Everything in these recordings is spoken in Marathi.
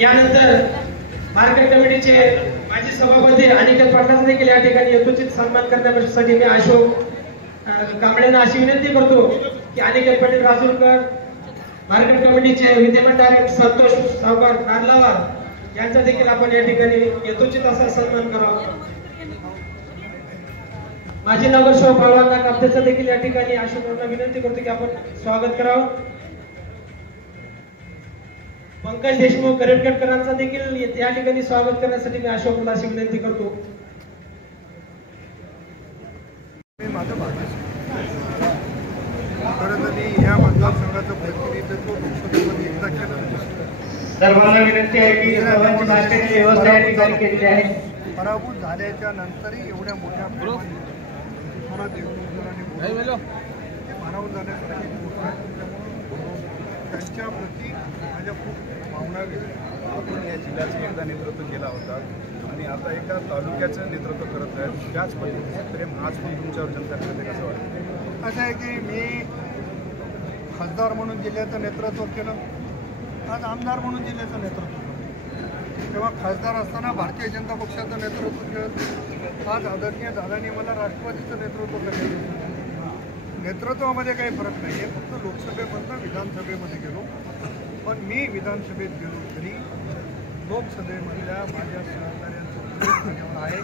यानंतर मार्केट कमिटीचे माजी सभापती अनिकेत पाटलांचा देखील या ठिकाणी यथोचित सन्मान करण्यासाठी मी अशोक कांबळेंना अशी विनंती करतो की अनिकेत पाटील राजूरकर, मार्केट कमिटीचे विद्यमान डायरेक्टर संतोष सावकार नारलावार यांचा देखील आपण या ठिकाणी यथोचित असा सन्मान करावा। माजी नगरसेवक बाळवांना कापतेचा देखील या ठिकाणी अशोकांना विनंती करतो की आपण स्वागत करावं। पंकज देशमुख करटकरांचा देखील या ठिकाणी स्वागत करण्यासाठी मी अशोकला अशी विनंती करतो। या मतदारसंघाचं प्रतिनिधित्व लोकसभेमध्ये एकदा केलं। सर्वांना विनंती आहे की सर्वांची नाश्त्याची व्यवस्था या ठिकाणी केलेली आहे। पराभूत झाल्याच्या नंतरही एवढ्या मोठ्या मला देवरांनी पराभूत झाल्यासाठी त्यांच्या प्रती माझ्या खूप भावना वेगळ्या। आपण या जिल्ह्याचं एकदा नेतृत्व केला होता आणि आता एका तालुक्याचं नेतृत्व करत आहेत। त्याच पद्धतीचं प्रेम आज पण तुमच्यावर जनता करते कसं वाटतं? असं आहे की मी खासदार म्हणून जिल्ह्याचं नेतृत्व केलं, आज आमदार म्हणून जिल्ह्याचं नेतृत्व केलं। तेव्हा खासदार असताना भारतीय जनता पक्षाचं नेतृत्व केलं, आज आदरणीय दादांनी मला राष्ट्रवादीचं नेतृत्व केलं। नेतृत्वामध्ये काही फरक नाही आहे, फक्त लोकसभेमधनं विधानसभेमध्ये गेलो, पण मी विधानसभेत गेलो तरी लोकसभेमधल्या माझ्या सहकार्यांचं आहे।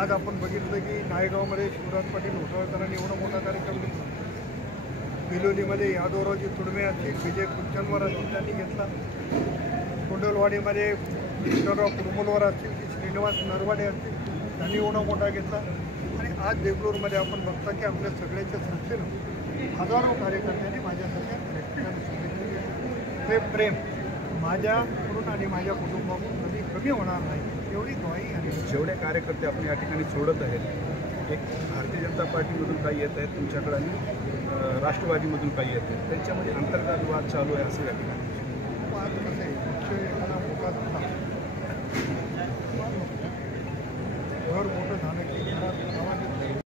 आज आपण बघितलं की नायगावमध्ये शिवराज पाटील होटळकरांनी एवढा मोठा कार्यक्रम घेतला, बिलोलीमध्ये यादवरावजी तुडमे असतील, विजय कुलचंदवर असतील त्यांनी घेतला, कोंडलवाडीमध्ये विठ्ठलराव कुरमुलवर असतील की श्रीनिवास नरवाडे असतील त्यांनी एवढा मोठा घेतला, आणि आज देगलूरमध्ये आपण बघता की आपल्या सगळ्याच्या संख्येनं हजारो कार्यकर्त्यांनी माझ्यासारख्या कार्यक्रमाला हे प्रेम माझ्याकडून आणि माझ्या कुटुंबाकडून कधी कमी होणार नाही एवढी ग्वाही आणि जेवढे कार्यकर्ते आपण या ठिकाणी सोडत आहेत, एक भारतीय जनता पार्टीमधून काही येत आहेत तुमच्याकडे आणि राष्ट्रवादीमधून काही येत आहेत, त्यांच्यामध्ये अंतर्गत वाद चालू आहे असं या ठिकाणी वाद कसं आहे, एखादा मोठा झाला घर मोठं झालं की